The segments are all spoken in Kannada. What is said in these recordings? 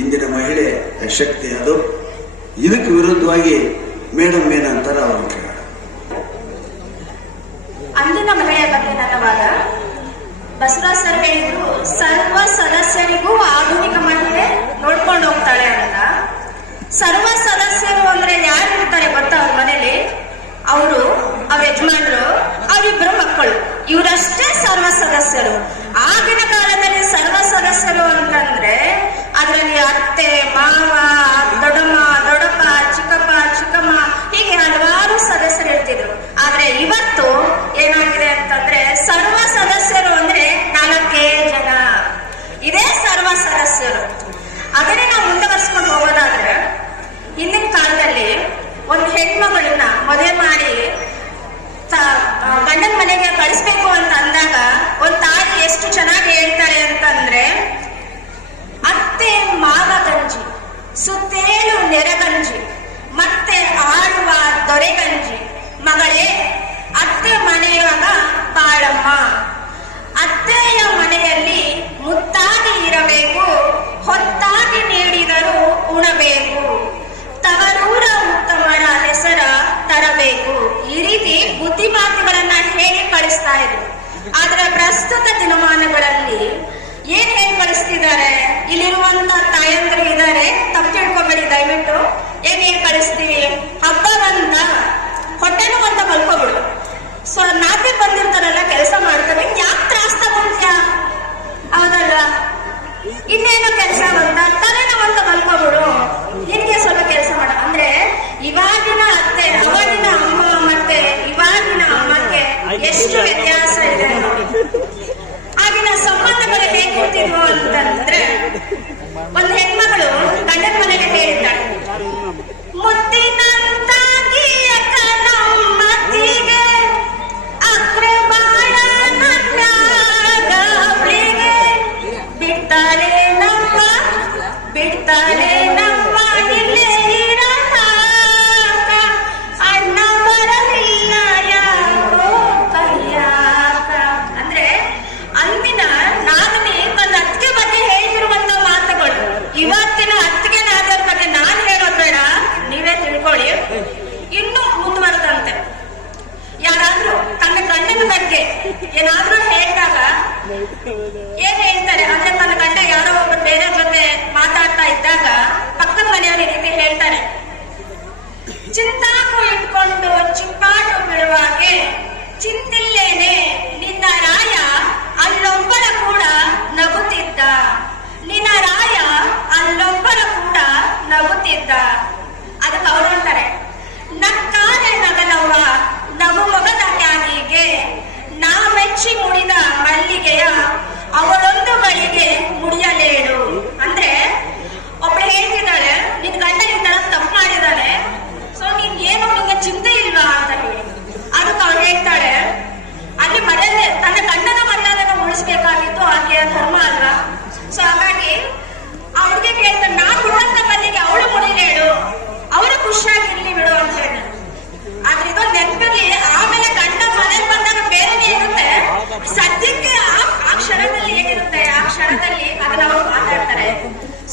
ಇಂದಿನ ಮಹಿಳೆ ಶಕ್ತಿ ಅದು. ಇದಕ್ಕೆ ವಿರುದ್ಧವಾಗಿ ಮೇಡಮ್ ಏನಂತಾರ ಅವರು ಕೇಳ. ಅಂದಿನ ಮಹಿಳೆಯ ಬಗ್ಗೆ ನನ್ನ ವಾದ. ಬಸವರಾಜ್ ಸರ್ ಹೇಳಿದ್ರು, ಸರ್ವ ಸದಸ್ಯರಿಗೂ ಆಧುನಿಕ ಮಹಿಳೆ ನೋಡ್ಕೊಂಡು ಹೋಗ್ತಾಳೆ ಅಂತ. ಸರ್ವ ಸದಸ್ಯರು ಅಂದ್ರೆ ಯಾರು ಇರ್ತಾರೆ ಗೊತ್ತಾ ಅವ್ರ ಮನೇಲಿ? ಅವರು, ಅವ್ರ ಯಜಮಾನ್ರು, ಅವರಿಬ್ಬರು ಮಕ್ಕಳು, ಇವರಷ್ಟೇ ಸರ್ವ ಸದಸ್ಯರು. ಆಗಿನ ಕಾಲದಲ್ಲಿ ಸರ್ವ ಸದಸ್ಯರು ಅಂತಂದ್ರೆ ಅದರಲ್ಲಿ ಅತ್ತೆ, ಮಾವ, ದೊಡ್ಡಮ್ಮ, ದೊಡ್ಡಪ್ಪ, ಚಿಕ್ಕಪ್ಪ, ಚಿಕ್ಕಮ್ಮ, ಹೀಗೆ ಹಲವಾರು ಸದಸ್ಯರು ಇರ್ತಿದ್ರು. ಆದ್ರೆ ಇವತ್ತು ಏನಾಗಿದೆ ಅಂತಂದ್ರೆ ಸರ್ವ ಸದಸ್ಯರು ಅಂದ್ರೆ 4 ಜನ. ಇದೇ ಸರ್ವ ಸದಸ್ಯರು. ಅದನ್ನೇ ನಾವು ಮುಂದುವರ್ಸ್ಕೊಂಡು ಹೋಗೋದಾದ್ರೆ, ಹಿಂದಿನ ಕಾಲದಲ್ಲಿ ಒಂದು ಹೆಣ್ಮಗಳನ್ನ ಮದುವೆ ಮಾಡಿ ಗಂಡನ ಮನೆಗೆ ಕಳಿಸ್ಬೇಕು ಅಂತ ಅಂದಾಗ ಒಂದ್ ತಾಯಿ ಎಷ್ಟು ಚೆನ್ನಾಗಿ ಹೇಳ್ತಾರೆ ಅಂತಂದ್ರೆ, ಅತ್ತೆ ಮಾವ ಗಂಜಿ, ಸುತ್ತೇಳು ನೆರೆಗಂಜಿ, ಮತ್ತೆ ಆಳುವ ದೊರೆಗಂಜಿ, ಮಗಳೇ ಅತ್ತೆ ಮನೆಯಾಗ ಬಾಳಮ್ಮ. ಅತ್ತೆಯ ಮನೆಯಲ್ಲಿ ಮುತ್ತಾಗಿ ಇರಬೇಕು, ಹೊತ್ತಾಗಿ ನೀಡಿದರೂ ಉಣಬೇಕು, ತವರೂರ ಉತ್ತಮರ ಹೆಸರ ತರಬೇಕು. ಈ ರೀತಿ ಬುದ್ಧಿ ಮಾತುಗಳನ್ನ ಹೇಳಿ ಕಳಿಸ್ತಾ ಇದ್ರು. ಆದ್ರೆ ಪ್ರಸ್ತುತ ದಿನಮಾನಗಳಲ್ಲಿ ಏನ್ ಹೇಳಿ ಕಳಿಸ್ತಿದ್ದಾರೆ? ಇಲ್ಲಿರುವಂತ ತಾಯಂದ್ರು ಇದ್ದಾರೆ, ತಪ್ಪು ತಿಳ್ಕೊಬೇಡಿ ದಯವಿಟ್ಟು. ಏನ್ ಹೇಳಿ ಕಳಿಸ್ತೀವಿ? ಹಬ್ಬ ಬಂದ ಹೊಟ್ಟೆನೂ ಅಂತ ಮಲ್ಕೋಬಿಡು. ಸೊ ನಾಲ್ಕು ಬಂದಿರ್ತಾರಲ್ಲ, ಕೆಲಸ ಮಾಡ್ತಾರೆ, ಯಾಕೆ ತ್ರಾಸ ತಗೊಂಡ್ಯಾ? ಹೌದಲ್ವಾ? ಇನ್ನೇನೋ ಕೆಲಸ ಬಂದ ತಲೆನೋ ಅಂತ ಮಲ್ಕೋಬಿಡು, ನಿನ್ಗೆ ಸ್ವಲ್ಪ ಕೆಲಸ ಮಾಡ ಅಂದ್ರೆ, ಇವಾಗಿನ ಅತ್ತೆ ಅವಾಗಿನ ಅಮ್ಮ ಮತ್ತೆ ಇವಾಗಿನ ಅಮ್ಮಕ್ಕೆ ಎಷ್ಟು ವ್ಯತ್ಯಾಸ ಇದೆ. ಆಗಿನ ಸಂಬಂಧಗಳು ಹೇಗಿರ್ತಿದ್ವು ಅಂತಂದ್ರೆ, ಒಂದು ಹೆಣ್ಮಗಳು ಗಂಡನ ಮನೆಗೆ ಹೇಳಿದ್ದಾಳೆ, ಮುತ್ತಿನಂತಾಗಿ ಅಕ್ಕನಮ್ಮತ್ತಿಗೆ ಅಕ್ರೆ ಬಾಳ ನನ್ನಾಗ ಅವಳಿಗೆ ಬಿಡ್ತಾಳೆ ನಮ್ಮ ಇಲ್ಲೇ ಇರಲಾಕ, ಅಣ್ಣ ಬರಲಿಲ್ಲ ಯಾಕೋ ಕೈಯಾಕ. ಅಂದ್ರೆ ಅಂದಿನ ನಾಗನಿ ಒಂದು ಅತ್ತಿಗೆ ಬಗ್ಗೆ ಹೇಳ್ತಿರುವಂತ ಮಾತುಗಳು ಇವತ್ತಿನ ಅತ್ತಿಗೆ ನಾಗರ ಬಗ್ಗೆ ನಾನು ಹೇಳೋದು ಬೇಡ, ನೀವೇ ತಿಳ್ಕೊಳ್ಳಿ. ಇನ್ನೂ ಮುಂದುವರೆದಂತೆ ಯಾರಾದ್ರೂ ತನ್ನ ಗಂಡನ ಬಗ್ಗೆ ಏನಾದ್ರೂ ಹೇಳಿದಾಗ ಏನ್ ಹೇಳ್ತಾರೆ ಅಂದ್ರೆ, ತನ್ನ ಗಂಡ ಯಾರೋ ಒಬ್ಬ ಬೇರೆ ಜೊತೆ ಮಾತಾಡ್ತಾ ಇದ್ದಾಗ ಪಕ್ಕದ ಮನೆಯವ್ರ ರೀತಿ ಹೇಳ್ತಾರೆ, ಚಿಂತಾಕು ಇಟ್ಕೊಂಡು ಚಿಪ್ಪಾಟು ಬಿಡುವಾಗೆ ಚಿಂತಿಲ್ಲೇನೆ ನಿನ್ನ ರಾಯ ಅಲ್ಲೊಬ್ಬರ ಕೂಡ ನಗುತ್ತಿದ್ದ, ನಿನ್ನ ರಾಯ ಅಲ್ಲೊಬ್ಬರ ಕೂಡ ನಗುತ್ತಿದ್ದ. ಅದಕ್ಕೆ ಅವ್ರು ಹೇಳ್ತಾರೆ, ನಕ್ಕಾರೆ ನಗಲವ್ವ ನಗು ಮೊಗದ ತ್ಯಾಗಿಗೆ ನಾ ಮೆಚ್ಚಿ ಮುಡಿದ ಮಲ್ಲಿಗೆಯ ಅವಳೊಂದು ಗಳಿಗೆ ಮುಡಿಯಲೇಳು. ಅಂದ್ರೆ ಒಬ್ಬಳು ಹೇಳ್ತಿದ್ದಾಳೆ, ನಿನ್ ಗಂಡ ಈ ತರ ತಪ್ಪು ಮಾಡಿದಾನೆ, ಸೊ ನೀನ್ ಏನು ನಿಂಗೆ ಚಿಂತೆ ಇಲ್ವಾ ಅಂತ ಹೇಳಿ. ಅದಕ್ಕೆ ಅವ್ಳು ಹೇಳ್ತಾಳೆ, ಅಲ್ಲಿ ಮರ್ಯಾದೆ, ತನ್ನ ಗಂಡನ ಮರ್ಯಾದೆನ ಉಳಿಸ್ಬೇಕಾಗಿತ್ತು ಆಕೆಯ ಧರ್ಮ ಅಲ್ವಾ? ಸೊ ಹಾಗಾಗಿ ಅವ್ಳಿಗೆ ಕೇಳ್ತಾನೆ, ನಾ ಮುಡುವಂತ ಮಲ್ಲಿಗೆ ಅವಳು ಮುಡಿಲೇಳು, ಅವರು ಖುಷಿಯಾಗಿರ್ಲಿ ಬಿಡು ಅಂತ ಹೇಳಿ. ಆದ್ರೆ ಇದೊಂದು ನೆನಪಿಗೆ, ಆಮೇಲೆ ಗಂಡ ಮನೆಗೆ ಬಂದಾಗ ಬೇರೆನೇ ಇರುತ್ತೆ, ಸದ್ಯಕ್ಕೆ ಆ ಕ್ಷಣದಲ್ಲಿ ಹೇಗಿರುತ್ತೆ, ಆ ಕ್ಷಣದಲ್ಲಿ ಅದನ್ನ ಅವರು ಮಾತಾಡ್ತಾರೆ.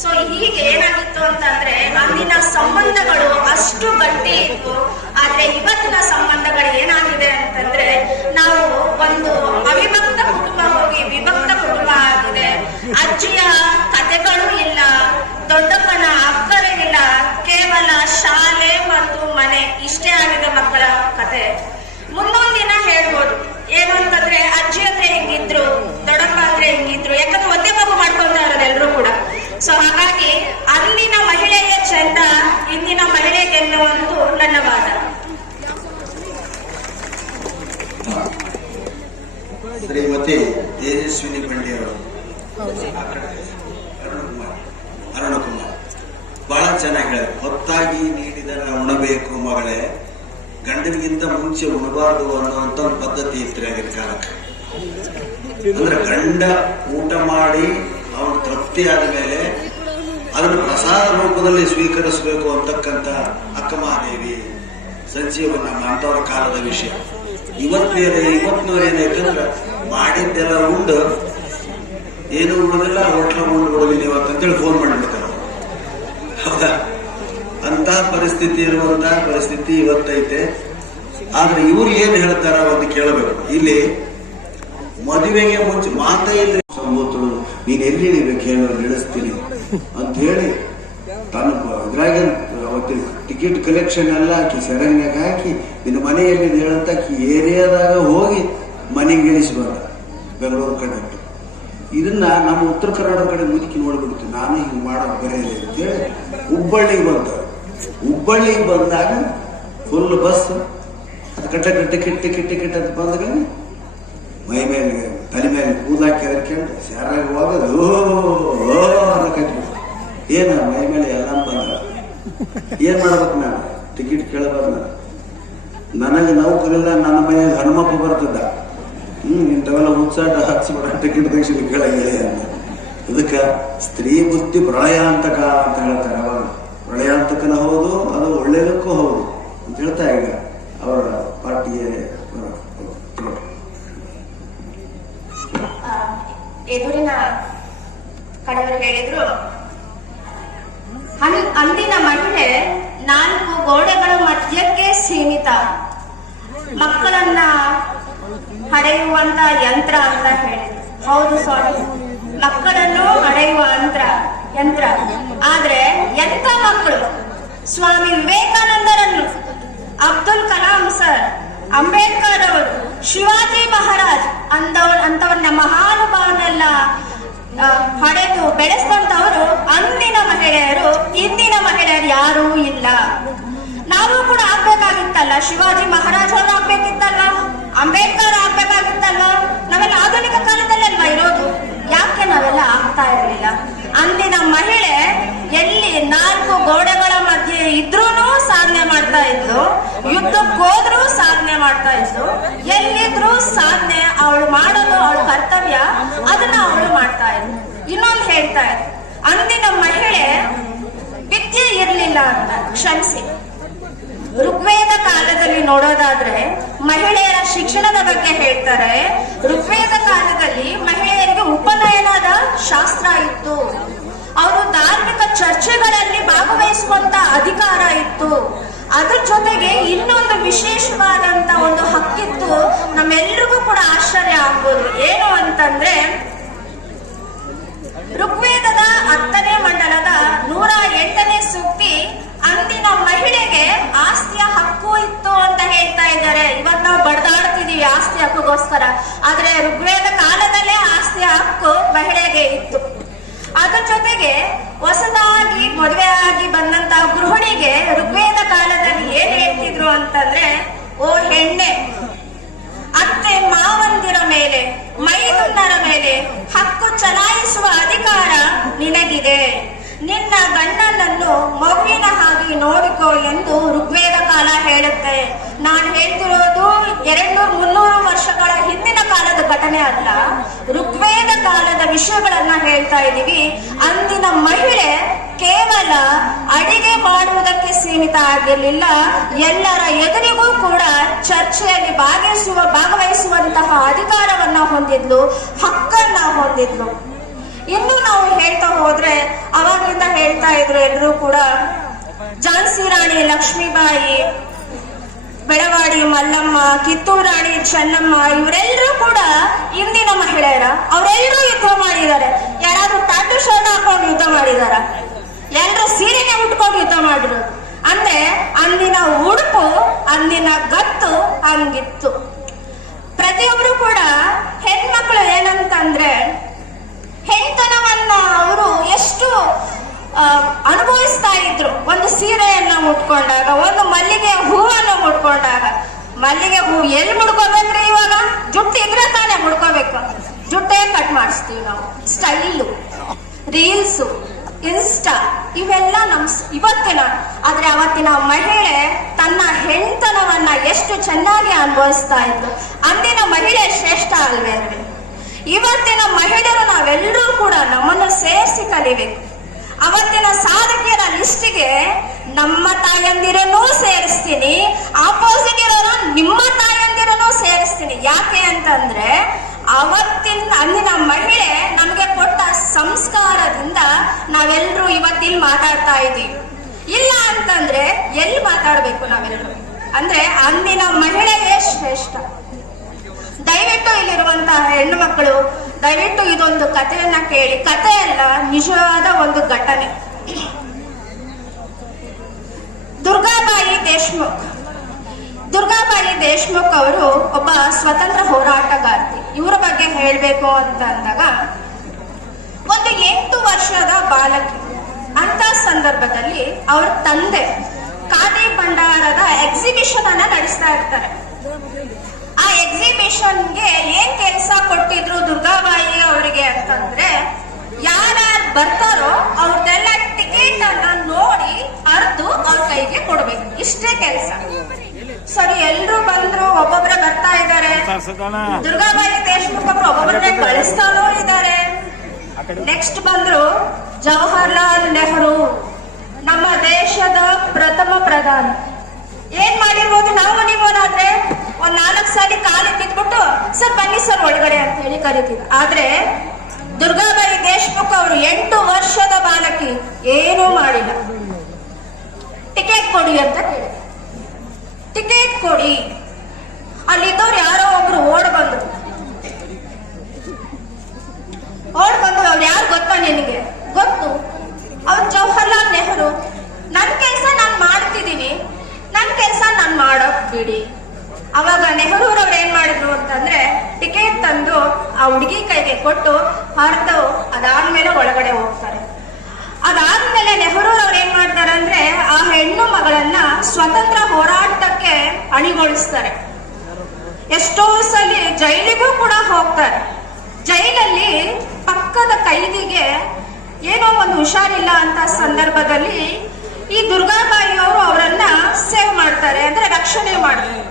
ಸೊ ಹೀಗೆ ಏನಾಗಿತ್ತು ಅಂತಂದ್ರೆ, ಅಂದಿನ ಸಂಬಂಧಗಳು ಅಷ್ಟು ಗಟ್ಟಿ ಇತ್ತು. ಆದ್ರೆ ಇವತ್ತಿನ ಸಂಬಂಧಗಳು ಏನಾಗಿದೆ ಅಂತಂದ್ರೆ, ನಾವು ಒಂದು ಅವಿಭಕ್ತ ಕುಟುಂಬ ಹೋಗಿ ವಿಭಕ್ತ ಕುಟುಂಬ ಆಗಿದೆ. ಅಜ್ಜಿಯ ಕಥೆಗಳು ಇಲ್ಲ, ದೊಡ್ಡಪ್ಪನ ಅಕ್ಕರೇ ಇಲ್ಲ, ಕೇವಲ ಶಾಲೆ ಮತ್ತು ಮನೆ ಇಷ್ಟೇ ಆಗಿದೆ ಮಕ್ಕಳ ಕತೆ. ಮುಂದೊಂದು ದಿನ ಹೇಳ್ಬೋದು ಏನು ಅಂತಂದ್ರೆ, ಅಜ್ಜಿ ಹತ್ರ ಹಿಂಗಿದ್ರು, ದೊಡ್ಡಪ್ಪ ಹತ್ರ ಹಿಂಗಿದ್ರು, ಯಾಕಂದ್ರೆ ಒಂದೇ ಮಗು ಮಾಡ್ಕೊಂತ ಇರೋದು ಎಲ್ರು ಕೂಡ. ಸೊ ಹಾಗಾಗಿ ಅಂದಿನ ಮಹಿಳೆಯ ಚಂದ, ಇಂದಿನ ಮಹಿಳೆಗೆನ್ನುವಂತೂ ನನ್ನ ವಾದ. ಶ್ರೀಮತಿ ತೇಜಸ್ವಿನಿ ಬಂಡಿ ಅವರು, ಅರುಣಕುಮಾರ್ ಬಹಳ ಚೆನ್ನಾಗಿ ಹೇಳಿದ್ರು. ಹೊತ್ತಾಗಿ ನೀಡಿದರ ಉಣಬೇಕು ಮಗಳೇ, ಗಂಡನಿಗಿಂತ ಮುಂಚೆ ಉಣಬಾರ್ದು ಅನ್ನುವಂತ ಒಂದು ಪದ್ಧತಿ ಇತ್ತು ಆಗಿನ ಕಾಲಕ್ಕೆ. ಅಂದ್ರೆ ಗಂಡ ಊಟ ಮಾಡಿ ಅವನು ತೃಪ್ತಿ ಆದ್ಮೇಲೆ ಅದನ್ನು ಪ್ರಸಾದ ರೂಪದಲ್ಲಿ ಸ್ವೀಕರಿಸಬೇಕು ಅಂತಕ್ಕಂಥ ಅಕ್ಕಮಹಾದೇವಿ, ಸಂಜೀವನಮ್ಮ ಅಂತವ್ರ ಕಾಲದ ವಿಷಯ. ಇವತ್ತಿನವ್ರು ಏನೈತೆ ಅಂದ್ರೆ ಮಾಡಿದ್ದೆಲ್ಲ ಉಂಡು ಏನು ಉಳಿದಿಲ್ಲ, ಹೋಟ್ಲ ಉಂಡುಕೊಳ್ಳಿ ನೀವು ಅಂತೇಳಿ ಫೋನ್ ಮಾಡಿಬಿಡ್ತಾರೆ. ಹೌದಾ? ಅಂತಹ ಪರಿಸ್ಥಿತಿ ಇರುವಂತಹ ಪರಿಸ್ಥಿತಿ ಇವತ್ತೈತೆ. ಆದ್ರೆ ಇವ್ರು ಏನ್ ಹೇಳ್ತಾರ ಅಂತ ಕೇಳಬೇಕು. ಇಲ್ಲಿ ಮದುವೆಗೆ ಮುಂಚೆ ಮಾತಾ ಇದ್ರೆ ಸಂಬೂತು ನೀನ್ ಎಲ್ಲಿ ಇಳಿಬೇಕು ಹೇಳೋ ಇಳಿಸ್ತೀನಿ ಅಂತ ಹೇಳಿ ತನ್ನ ಇದ್ರಾಗ ಅವತ್ತಿನ ಟಿಕೆಟ್ ಕಲೆಕ್ಷನ್ ಎಲ್ಲ ಹಾಕಿ ಸೆರಂಗ್ನಾಗ ಹಾಕಿ ನಿನ್ನ ಮನೆಯಲ್ಲಿ ಹೇಳಂತ ಏರಿಯಾದಾಗ ಹೋಗಿ ಮನೆಗೆ ಇಳಿಸಿ ಬಂದ ಬೆಂಗಳೂರು ಕಡೆ. ಇದನ್ನ ನಮ್ಮ ಉತ್ತರ ಕರ್ನಾಟಕ ಕಡೆ ಮುದುಕಿ ನೋಡ್ಬಿಡ್ತೀವಿ. ನಾನು ಹಿಂಗೆ ಮಾಡೋದು ಬರೆಯಲಿ ಅಂತೇಳಿ ಹುಬ್ಬಳ್ಳಿಗೆ ಬಂದ. ಹುಬ್ಬಳ್ಳಿಗೆ ಬಂದಾಗ ಫುಲ್ ಬಸ್ ಅದು ಟಿಕೆಟ್ ಅಂತ ಬಂದಾಗ ಮೈ ಮೇಲೆ ತಲೆ ಮೇಲೆ ಕೂದಾಕಿ ಅದಕ್ಕೊಂಡು ಸ್ಯಾರಾಗ ಹೋಗೋದು ಅನ್ನೋ ಕಟ್ಟಿ ಏನ ಮೈ ಮೇಲೆ ಎಲ್ಲ ಬಂದ. ಏನ್ ಮಾಡ್ಬೇಕು ನಾನು? ಟಿಕೆಟ್ ಕೇಳಬಾರ್ದ. ನನಗೆ ನೌಕರಿಲ್ಲ, ನನ್ನ ಮನೆಯಾಗ ಹನುಮಪ್ಪ ಬರ್ತದ. ಇಂಥವೆಲ್ಲ ಮುಚ್ಚಾಟ ಹಚ್ಚಿಬಿಡ ಟಿಕೆಟ್ ತೆಗಿಸಿ ಕೇಳಗಿಲ್ಲ ಅಂತ. ಅದಕ್ಕೆ ಸ್ತ್ರೀ ಬುದ್ಧಿ ಪ್ರಳಯಾಂತಕ ಅಂತ ಹೇಳ್ತಾರೆ. ಅವಾಗ ಪ್ರಳಯಾಂತಕನ ಹೌದು, ಅದು ಒಳ್ಳೇದಕ್ಕೂ ಹೌದು ಅಂತ ಹೇಳ್ತಾ ಈಗ ಅವರ ಪಾರ್ಟಿಗೆ ಎದುರಿನ ಕಡೆಯವರು ಹೇಳಿದ್ರು, ಅಂದಿನ ಮಹಿಳೆ 4 ಗೋಡೆಗಳ ಮಧ್ಯಕ್ಕೆ ಸೀಮಿತ, ಮಕ್ಕಳನ್ನ ಹಡೆಯುವಂತ ಯಂತ್ರ ಅಂತ ಹೇಳಿದ್ರು. ಹೌದು ಸ್ವಾಮಿ, ಮಕ್ಕಳನ್ನು ಹಡೆಯುವ ಯಂತ್ರ. ಆದ್ರೆ ಎಂತ ಮಕ್ಕಳು? ಸ್ವಾಮಿ ವಿವೇಕಾನಂದರನ್ನು, ಅಬ್ದುಲ್ ಕಲಾಂ ಸರ್, ಅಂಬೇಡ್ಕರ್ ಅವರು, ಶಿವಾಜಿ ಮಹಾರಾಜ್ ಅಂತವನ್ನ ಮಹಾನುಭಾವನೆಲ್ಲ ಹಡೆದು ಬೆಳೆಸಿದಂತವರು ಅಂದಿನ ಮಹಿಳೆಯರು. ಇಂದಿನ ಮಹಿಳೆಯರು ಯಾರೂ ಇಲ್ಲ. ನಾವು ಕೂಡ ಆಗ್ಬೇಕಾಗಿತ್ತಲ್ಲ, ಶಿವಾಜಿ ಮಹಾರಾಜ್ ಅವರು ಆಗ್ಬೇಕಿತ್ತಲ್ಲ, ಅಂಬೇಡ್ಕರ್ ಆಗ್ಬೇಕಾಗಿತ್ತಲ್ಲ. ನಾವೆಲ್ಲ ಆಧುನಿಕ ಕಾಲದಲ್ಲೆಲ್ವಾ ಇರೋದು? ಯಾಕೆ ನಾವೆಲ್ಲ ಆಗ್ತಾ ಇರಲಿಲ್ಲ? ಅಂದಿನ ಮಹಿಳೆ ಎಲ್ಲಿ 4 ಗೋಡೆಗಳ ಮಧ್ಯೆ ಇದ್ರೂ ಸಾಧನೆ ಮಾಡ್ತಾ ಇದ್ಲು, ಯುದ್ಧಕ್ಕೆ ಹೋದ್ರೂ ಸಾಧನೆ ಮಾಡ್ತಾ ಇದ್ಲು. ಎಲ್ಲಿದ್ರೂ ಸಾಧನೆ ಅವಳು ಮಾಡೋದು ಅವಳ ಕರ್ತವ್ಯ, ಅದನ್ನ ಅವಳು ಮಾಡ್ತಾ ಇದ್ಲು. ಇನ್ನೊಂದು ಹೇಳ್ತಾ ಇದ್ಲು, ಅಂದಿನ ಮಹಿಳೆ ವಿದ್ಯೆ ಇರ್ಲಿಲ್ಲ ಅಂತ. ಕ್ಷಮಿಸಿ, ಋಗ್ವೇದ ಕಾಲದಲ್ಲಿ ನೋಡೋದಾದ್ರೆ ಮಹಿಳೆಯರ ಶಿಕ್ಷಣದ ಬಗ್ಗೆ ಹೇಳ್ತಾರೆ. ಋಗ್ವೇದ ಕಾಲದಲ್ಲಿ ಮಹಿಳೆಯರಿಗೆ ಉಪನಯನದ ಶಾಸ್ತ್ರ ಇತ್ತು. ಅವರು ಧಾರ್ಮಿಕ ಚರ್ಚೆಗಳಲ್ಲಿ ಭಾಗವಹಿಸುವಂತ ಅಧಿಕಾರ ಇತ್ತು. ಅದ್ರ ಜೊತೆಗೆ ಇನ್ನೊಂದು ವಿಶೇಷವಾದಂತ ಒಂದು ಹಕ್ಕಿತ್ತು. ನಮ್ಮೆಲ್ರಿಗೂ ಕೂಡ ಆಶ್ಚರ್ಯ ಆಗ್ಬೋದು. ಏನು ಅಂತಂದ್ರೆ, ಋಗ್ವೇದದ 10ನೇ ಮಂಡಲದ 108ನೇ ಸೂಕ್ತಿ ಅಂದಿನ ಮಹಿಳೆಗೆ ಆಸ್ತಿಯ ಹಕ್ಕು ಇತ್ತು ಅಂತ ಹೇಳ್ತಾ ಇದ್ದಾರೆ. ಇವತ್ತು ನಾವು ಬಡದಾಡ್ತಿದೀವಿ ಆಸ್ತಿ ಹಕ್ಕುಗೋಸ್ಕರ, ಆದ್ರೆ ಋಗ್ವೇದ ಕಾಲದಲ್ಲೇ ಆಸ್ತಿಯ ಹಕ್ಕು ಮಹಿಳೆಗೆ ಇತ್ತು. ಅದ್ರ ಜೊತೆಗೆ ಹೊಸದಾಗಿ ಮದುವೆ ಆಗಿ ಬಂದಂತ ಗೃಹಿಣಿಗೆ ಋಗ್ವೇದ ಕಾಲದಲ್ಲಿ ಏನ್ ಹೇಳ್ತಿದ್ರು ಅಂತಂದ್ರೆ, ಓ ಹೆಣ್ಣೆ, ಅತ್ತೆ ಮಾವಂದಿರ ಮೇಲೆ, ಮೈದುನರ ಮೇಲೆ ಹಕ್ಕು ಚಲಾಯಿಸುವ ಅಧಿಕಾರ ನಿನಗಿದೆ. ನಿನ್ನ ಗಂಡನನ್ನು ಮಗುವಿನ ಹಾಗೆ ನೋಡಿಕೋ ಎಂದು ಋಗ್ವೇದ ಕಾಲ ಹೇಳುತ್ತೆ. ನಾನು ಹೇಳ್ತಿರೋದು 200-300 ವರ್ಷಗಳ ಹಿಂದಿನ ಕಾಲದ ಘಟನೆ ಅಲ್ಲ, ಋಗ್ವೇದ ಕಾಲದ ವಿಷಯಗಳನ್ನ ಹೇಳ್ತಾ ಇದ್ದೀವಿ. ಅಂದಿನ ಮಹಿಳೆ ಕೇವಲ ಅಡಿಗೆ ಮಾಡುವುದಕ್ಕೆ ಸೀಮಿತ ಆಗಿರಲಿಲ್ಲ, ಎಲ್ಲರ ಎದುರಿಗೂ ಕೂಡ ಚರ್ಚೆಯಲ್ಲಿ ಭಾಗವಹಿಸುವಂತಹ ಅಧಿಕಾರವನ್ನ ಹೊಂದಿದ್ಲು, ಹಕ್ಕನ್ನ ಹೊಂದಿದ್ಲು. ಇನ್ನು ನಾವು ಹೇಳ್ತಾ ಹೋದ್ರೆ ಅವಾಗಿಂದ ಹೇಳ್ತಾ ಇದ್ರು ಎಲ್ಲರೂ ಕೂಡ. ಝಾನ್ಸಿ ರಾಣಿ ಲಕ್ಷ್ಮೀಬಾಯಿ, ಬೆಳವಾಡಿ ಮಲ್ಲಮ್ಮ, ಕಿತ್ತೂರು ರಾಣಿ ಚೆನ್ನಮ್ಮ, ಇವರೆಲ್ಲರೂ ಕೂಡ ಇಂದಿನ ಮಹಿಳೆಯರ. ಅವರೆಲ್ಲರೂ ಯುದ್ಧ ಮಾಡಿದ್ದಾರೆ. ಯಾರಾದ್ರೂ ಟ್ಯಾಟೂ ಶರ್ಟ್ ಹಾಕೊಂಡು ಯುದ್ಧ ಮಾಡಿದಾರ? ಎಲ್ಲರೂ ಸೀರೆನೆ ಉಟ್ಕೊಂಡು ಯುದ್ಧ ಮಾಡಿರೋದು. ಅಂದ್ರೆ ಅಂದಿನ ಉಡುಪು, ಅಂದಿನ ಗತ್ತು ಹಂಗಿತ್ತು. ಪ್ರತಿಯೊಬ್ರು ಕೂಡ ಹೆಣ್ಮಕ್ಳು ಏನಂತಂದ್ರೆ, ಹೆಣ್ತನವನ್ನ ಅವರು ಎಷ್ಟು ಅನುಭವಿಸ್ತಾ ಇದ್ರು. ಒಂದು ಸೀರೆಯನ್ನ ಮುಟ್ಕೊಂಡಾಗ, ಒಂದು ಮಲ್ಲಿಗೆ ಹೂವನ್ನ ಮುಟ್ಕೊಂಡಾಗ, ಮಲ್ಲಿಗೆ ಹೂ ಎಲ್ಲಿ ಮುಡ್ಕೋಬೇಕ್ರಿ? ಇವಾಗ ಜುಟ್ಟು ಇದ್ರೆ ತಾನೇ ಮುಡ್ಕೋಬೇಕು. ಜುಟ್ಟೇ ಕಟ್ ಮಾಡಿಸ್ತೀವಿ ನಾವು. ಸ್ಟೈಲು, ರೀಲ್ಸು, ಇನ್ಸ್ಟಾ ಇವೆಲ್ಲ ಇವತ್ತಿನ. ಆದ್ರೆ ಅವತ್ತಿನ ಮಹಿಳೆ ತನ್ನ ಹೆಣ್ತನವನ್ನ ಎಷ್ಟು ಚೆನ್ನಾಗಿ ಅನುಭವಿಸ್ತಾ ಇದ್ರು. ಅಂದಿನ ಮಹಿಳೆ ಶ್ರೇಷ್ಠ ಅಲ್ವೇ? ಇವತ್ತಿನ ಮಹಿಳೆಯರು ನಾವೆಲ್ಲರೂ ಕೂಡ ನಮ್ಮನ್ನು ಸೇರಿಸಿ ಕಲಿಬೇಕು. ಅವತ್ತಿನ ಸಾಧಕಿಯರ ಲಿಸ್ಟಿಗೆ ನಮ್ಮ ತಾಯಂದಿರನ್ನೂ ಸೇರಿಸ್ತೀನಿ, ಆಪೋಸಿಟ್ ಇರೋರು ನಿಮ್ಮ ತಾಯಂದಿರನ್ನೂ ಸೇರಿಸ್ತೀನಿ. ಯಾಕೆ ಅಂತಂದ್ರೆ ಅಂದಿನ ಮಹಿಳೆ ನಮಗೆ ಕೊಟ್ಟ ಸಂಸ್ಕಾರದಿಂದ ನಾವೆಲ್ಲರೂ ಇವತ್ತಿಲ್ ಮಾತಾಡ್ತಾ ಇದ್ದೀವಿ. ಇಲ್ಲ ಅಂತಂದ್ರೆ ಎಲ್ಲಿ ಮಾತಾಡ್ಬೇಕು ನಾವೆಲ್ಲರೂ? ಅಂದ್ರೆ ಅಂದಿನ ಮಹಿಳೆಯೇ ಶ್ರೇಷ್ಠ. ದಯವಿಟ್ಟು ಇಲ್ಲಿರುವಂತಹ ಹೆಣ್ಣು ಮಕ್ಕಳು ದಯವಿಟ್ಟು ಇದೊಂದು ಕಥೆಯನ್ನ ಕೇಳಿ. ಕಥೆ ಅಲ್ಲ, ನಿಜವಾದ ಒಂದು ಘಟನೆ. ದುರ್ಗಾಬಾಯಿ ದೇಶ್ಮುಖ್ ಅವರು ಒಬ್ಬ ಸ್ವತಂತ್ರ ಹೋರಾಟಗಾರ್ತಿ. ಇವರ ಬಗ್ಗೆ ಹೇಳ್ಬೇಕು ಅಂತ ಅಂದಾಗ, ಒಂದು 8 ವರ್ಷದ ಬಾಲಕಿ ಅಂತ ಸಂದರ್ಭದಲ್ಲಿ ಅವ್ರ ತಂದೆ ಖಾದಿ ಭಂಡಾರದ ಎಕ್ಸಿಬಿಷನ್ ಅನ್ನ ನಡೆಸ್ತಾ ಇರ್ತಾರೆ. ಆ ಎಕ್ಸಿಬಿಷನ್ಗೆ ಏನ್ ಕೆಲಸ ಕೊಟ್ಟಿದ್ರು ದುರ್ಗಾಬಾಯಿ ಅವರಿಗೆ ಅಂತಂದ್ರೆ, ಯಾರ್ಯಾರು ಬರ್ತಾರೋ ಅವ್ರದೆಲ್ಲ ಟಿಕೆಟ್ ಅನ್ನ ನೋಡಿ ಅರ್ದು ಅವ್ರ ಕೈಗೆ ಕೊಡ್ಬೇಕು. ಇಷ್ಟೇ ಕೆಲಸ. ಸರಿ, ಎಲ್ರು ಬಂದ್ರು, ಒಬ್ಬೊಬ್ರೆ ಬರ್ತಾ ಇದ್ದಾರೆ. ದುರ್ಗಾಬಾಯಿ ದೇಶ್ಮುಖ್ ಅವರು ಒಬ್ಬೊಬ್ಬರನ್ನೇ ಕಳಿಸ್ತಾನೂ ಇದ್ದಾರೆ. ನೆಕ್ಸ್ಟ್ ಬಂದ್ರು ಜವಾಹರ್ಲಾಲ್ ನೆಹರು, ನಮ್ಮ ದೇಶದ ಪ್ರಥಮ ಪ್ರಧಾನಿ. ಏನ್ ಮಾಡಿರ್ಬೋದು ನಾವು ನೀವೋನಾದ್ರೆ ಒಂದ್ 4 ಸಾರಿ ಕಾಲಿಗೆ ಬಿದ್ಬಿಟ್ಟು ಸರ್ ಬನ್ನಿ ಸರ್ ಒಳಗಡೆ ಅಂತ ಹೇಳಿ ಕರಿತೀವಿ. ಆದ್ರೆ ದುರ್ಗಾಬಾಯಿ ದೇಶ್ಮುಖ್ ಅವರು 8 ವರ್ಷದ ಬಾಲಕಿ, ಏನೂ ಮಾಡಿಲ್ಲ. ಟಿಕೆಟ್ ಕೊಡಿ ಅಂತ ಕೇಳಿ, ಟಿಕೆಟ್ ಕೊಡಿ. ಅಲ್ಲಿದ್ದವ್ರು ಯಾರೋ ಒಬ್ರು ಓಡ್ ಬಂದ್ರು. ಅವ್ರು ಯಾರು ಗೊತ್ತಾ ನಿನಗೆ? ಗೊತ್ತು, ಅವ್ರು ಜವಾಹರ್ಲಾಲ್ ನೆಹರು. ನನ್ ಕೆಲ್ಸ ನಾನ್ ಮಾಡ್ತಿದ್ದೀನಿ, ನನ್ ಕೆಲ್ಸ ನಾನ್ ಮಾಡೋಕ್ ಬಿಡಿ. ಅವಾಗ ನೆಹರೂರವ್ರು ಏನ್ ಮಾಡಿದ್ರು ಅಂತಂದ್ರೆ, ಟಿಕೆಟ್ ತಂದು ಆ ಹುಡುಗಿ ಕೈಗೆ ಕೊಟ್ಟು ಹೊರತು ಅದಾದ್ಮೇಲೆ ಒಳಗಡೆ ಹೋಗ್ತಾರೆ. ಅದಾದ್ಮೇಲೆ ನೆಹರೂರವ್ರು ಏನ್ ಮಾಡ್ತಾರೆ ಅಂದ್ರೆ, ಆ ಹೆಣ್ಣು ಮಗಳನ್ನ ಸ್ವತಂತ್ರ ಹೋರಾಟಕ್ಕೆ ಅಣಿಗೊಳಿಸ್ತಾರೆ. ಎಷ್ಟೋ ಸಲ ಜೈಲಿಗೂ ಕೂಡ ಹೋಗ್ತಾರೆ. ಜೈಲಲ್ಲಿ ಪಕ್ಕದ ಕೈದಿಗೆ ಏನೋ ಒಂದು ಹುಷಾರಿಲ್ಲ ಅಂತ ಸಂದರ್ಭದಲ್ಲಿ ಈ ದುರ್ಗಾಬಾಯಿ ಅವರು ಅವರನ್ನ ಸೇವ್ ಮಾಡ್ತಾರೆ, ಅಂದ್ರೆ ರಕ್ಷಣೆ ಮಾಡ್ತಾರೆ.